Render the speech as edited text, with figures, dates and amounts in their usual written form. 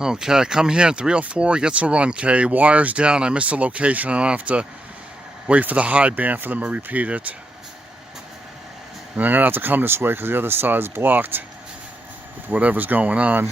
Okay, I come here in 304, gets a run, K. Wires down, I missed the location. I don't have to wait for the high band for them to repeat it. And I'm gonna have to come this way because the other side's blocked with whatever's going on.